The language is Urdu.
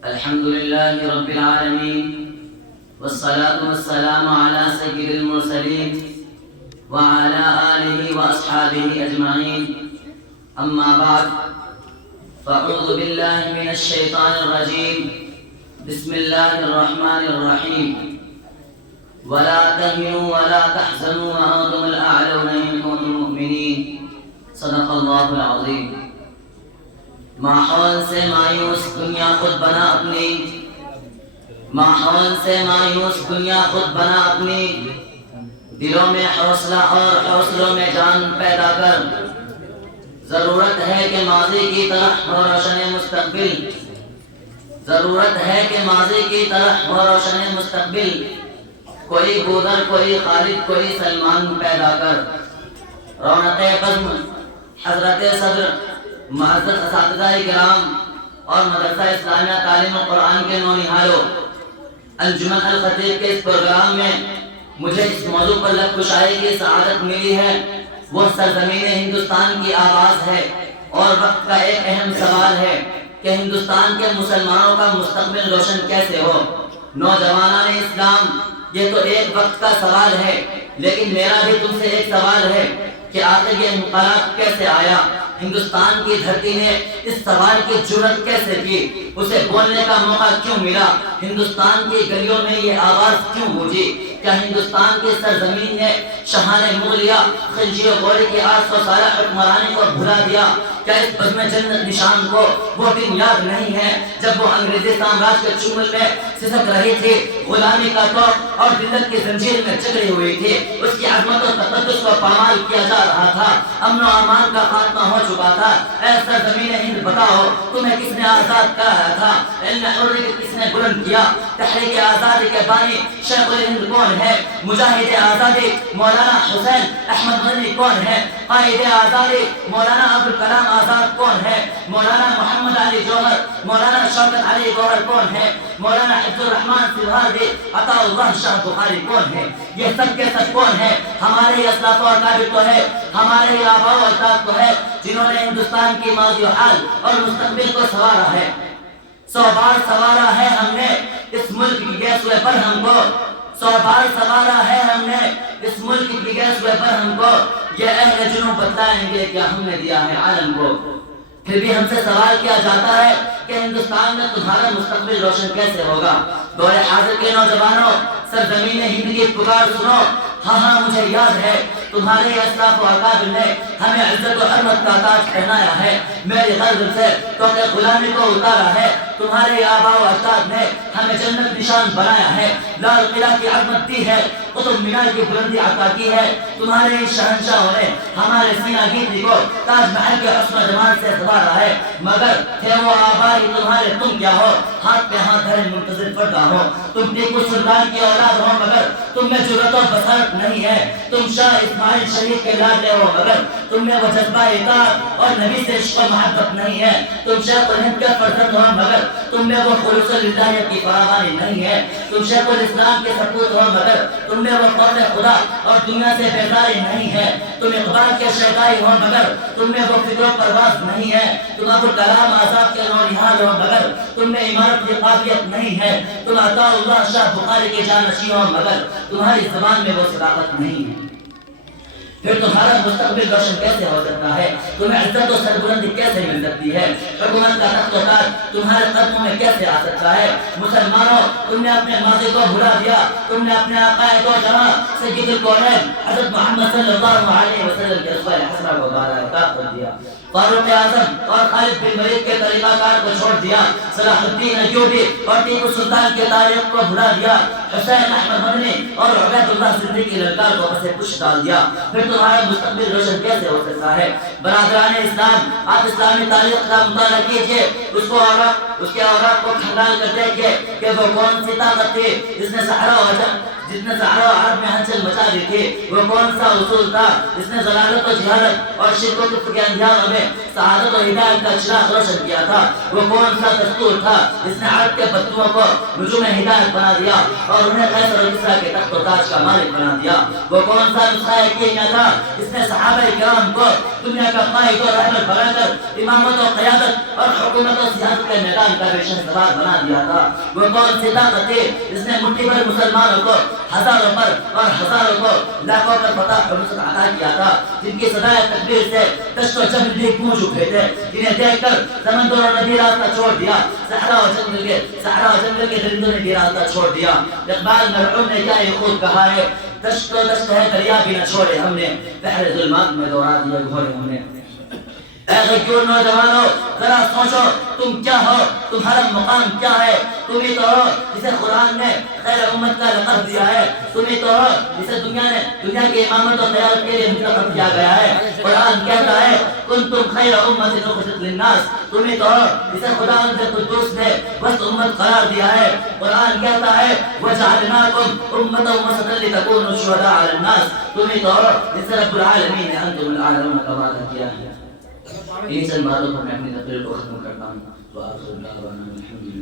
الحمد لله رب العالمين والصلاة والسلام على سيد المرسلين وعلى آله وأصحابه أجمعين. أما بعد، فأعوذ بالله من الشيطان الرجيم. بسم الله الرحمن الرحيم. ولا تهنوا ولا تحزنوا وأنتم الأعلون إن كنتم مؤمنين. صدق الله العظيم. ماحول سے مایوس دنیا خود بنا اپنی، ماحول سے مایوس دنیا خود بنا اپنی، دلوں میں حوصلہ اور حوصلوں میں جان پیدا کر. ضرورت ہے کہ ماضی کی طرح ہو روشن مستقبل، ضرورت ہے کہ ماضی کی طرح ہو روشن مستقبل. کوئی بودر، کوئی خالد، کوئی سلمان پیدا کر. رونق بزم حضرت صدر معزز اساتذہ کرام اور مدرسہ اسلامیہ تعلیم و قرآن کے نونہالوں، انجمن الخطیب کے اس پروگرام میں مجھے اس موضوع پر لب کشائی کی سعادت ملی ہے. وہ سرزمین ہندوستان کی آواز ہے اور وقت کا ایک اہم سوال ہے کہ ہندوستان کے مسلمانوں کا مستقبل روشن کیسے ہو. نوجوانان اسلام، یہ تو ایک وقت کا سوال ہے، لیکن میرا بھی تم سے ایک سوال ہے کہ آخر یہ انقلاب کیسے آیا؟ ہندوستان کی دھرتی نے اس سوال کی جرأت کیسے کی؟ اسے بولنے کا موقع کیوں ملا؟ ہندوستان کی گلیوں میں یہ آواز کیوں گونجی؟ کیا ہندوستان کی سرزمین نے شاہان مغلیہ خلجی و غوری کی 800 سالہ حکمرانی کو بھلا دیا؟ کیا اس بزم جنت نشان کو وہ دن یاد نہیں ہے جب وہ انگریزی سامراج کے چنگل میں سسک رہی تھی، غلامی کا توق اور ذلت کی زنجیر میں جکڑی ہوئی تھی، اس کی عظمت و تقدس کو پامال کیا جا رہا تھا، امن و امان کا خاتمہ ہو چکا تھا. اے سرزمین ہند، بتاؤ تمہیں کس نے آزاد کرایا تھا؟ علم حرری کو کس نے بلند کیا؟ تحریک آزادی کے بانی شیخ الہند کون ہے؟ مجاہد آزادی مولانا حسین احمد مدنی کون ہے؟ قائد آزادی مولانا عبدالکلام آزاد کون ہے؟ مولانا محمد علی جوہر، مولانا شوکت علی گوہر کون ہے؟ مولانا حفظ الرحمن سلہاردی، عطا اللہ شاہ بخاری کون ہے؟ یہ سب کے سب کون ہے؟ ہمارے ہی اسلاف و اکابر تو ہے، ہمارے ہی آباء و اجداد تو ہے، جنہوں نے ہندوستان کی ماضی و حال اور مستقبل کو سنوارا ہے. 100 بار سنوارا ہے ہم نے اس ملک کی گیسوئے پر ہم کو، 100 بار سنوارا ہے ہم نے اس ملک کی گیسوئے پر ہم کو. یہ اہل جنوں بتلائیں گے کیا ہم نے دیا ہے عالم کو. پھر بھی ہم سے سوال کیا جاتا ہے کہ ہندوستان میں تمہارا مستقبل روشن کیسے ہوگا؟ دور حاضر کے نوجوانوں، سرزمین ہند کی پکار سنو. ہاں مجھے یاد ہے تمہارے اسلاف و اکابر نے ہمیں عزت و حرمت کا تاج پہنایا ہے، میری غرض سے توق غلامی کو اتارا ہے. تمہارے آباء و اجداد نے ہمیں جنت نشان بنایا ہے، لال قلعہ کی عظمت دی ہے، قطب مینار کی بلندی عطا کی ہے. تمہارے شہنشاہوں نے ہمارے سینہ گیری کو تاج محل کے حسن و جمال سے سنوارا ہے. مگر تھے وہ آباء تمہارے، تم کیا ہو؟ ہاتھ پہ ہاتھ دھرے منتظر پردہ ہو. تم ٹیپو سلطان کی اولاد ہو مگر تم میں جرأت و بصارت نہیں ہے. تم شاہ اسماعیل شریف کے لاڈلے ہو مگر تم میں وہ جذبہ اطاعت اور نبی سے عشق و محبت نہیں ہے. تم شیخ الہند کے فرزند ہو مگر تم میں وہ خلوص للہیت کی فراوانی نہیں ہے. تم شیخ الاسلام کے سپوت ہو مگر تم میں وہ خوف خدا اور دنیا سے بیزاری نہیں ہے. تم اقبال کے شیدائی ہو مگر تم میں وہ فکر و پرواز نہیں ہے. تم ابوالکلام آزاد کے نونہال ہو مگر تم میں عمارت کی قابلیت نہیں ہے. تم عطا اللہ شاہ بخاری کے جانشین ہو مگر تمہاری زبان میں وہ صداقت نہیں ہے. پھر تمہارا مستقبل روشن کیسے ہو سکتا ہے؟ تمہیں عزت و سربلندی کیسے مل سکتی ہے؟ حکومت کا تخت و تاج تمہارے قدموں میں کیسے آ سکتا ہے؟ مسلمانوں، تم نے اپنے ماضی کو بھلا دیا، تم نے اپنے عقائد و جماع سید الکونین حضرت محمد صلی اللہ علیہ وسلم کے رسول حسنہ کو بارکات کر دیا. فاروق اعظم اور خالد بن ولید کے طریقہ کار کو چھوڑ دیا. صلاح الدین ایوبی اور ٹیپو سلطان کے تاریخ کو بھلا دیا. حسین احمد مدنی اور عبید اللہ صدیقی للکار کو بس پش ڈال دیا. پھر تمہارا مستقبل روشن کیسے ہو سکتا ہے؟ برادران اسلام، آپ اسلامی تاریخ کا مطالعہ کیجئے، اس کے اوراق کو کھنگال کر دیکھئے کہ وہ کون سی طاقت تھی جس نے صحرا و عرب میں ہلچل مچا دی تھی. وہ کون سا اصول تھا جس نے ضلالت و جہالت اور شرک و کفر کے اندھیاروں میں سعادت و ہدایت کا چراغ روشن کیا تھا. وہ کون سا دستور تھا جس نے عرب کے بدوؤں کو نجوم ہدایت بنا دیا اور انہیں قیصر و کسریٰ کے تخت و تاج کا مالک بنا دیا. وہ کون سا نسخہ کیمیا تھا طرح اس نے صحابہ کرام کو دنیا کا قائد اور رہبر بنا کر امامت و قیادت اور حکومت و سیاست کے میدان کا بے شہسوار بنا دیا تھا۔ وہ کون سی طاقت تھی جس نے مٹھی بھر مسلمانوں کو ہزاروں پر اور ہزاروں کو لاکھوں پر فتح اور نصرت عطا کیا تھا، جن کی صدائے تکبیر سے دشت و جبل بھی گونج اٹھے تھے، جنہیں دیکھ کر سمندر اور ندی راستہ چھوڑ دیا، صحرا و جنگل کے درندوں نے بھی راستہ چھوڑ دیا۔ اقبال مرحوم نے کیا یہ خوب کہا ہے، دشت و دشت ہے دریا بھی نہ چھوڑے ہم نے، بحر ظلمات میں دوڑا دیے گھوڑے ہم نے۔ اے غیور نوجوانوں ذرا سوچو تم کیا ہو، تمہارا مقام کیا ہے؟ تم ہی تو ہو جسے قرآن نے خیر امت کا لقب دیا ہے، تم ہی تو ہو جسے دنیا کی امامت و قیادت کے لیے منتخب کیا گیا ہے۔ قرآن کہتا ہے کنتم خیر امت اخرجت للناس، تم ہی تو ہو جسے خدا قدوس نے وسط امت قرار دیا ہے۔ قرآن کہتا ہے وجعلناکم امة وسطا لتکونوا شہداء علی الناس، تم ہی تو ہو جسے رب العالمین نے انتم الاعلون کا وعدہ کیا ہے۔ انہی چند باتوں پر میں اپنی تقریر کو ختم کرتا ہوں۔ وآخر دعوانا الحمدللہ۔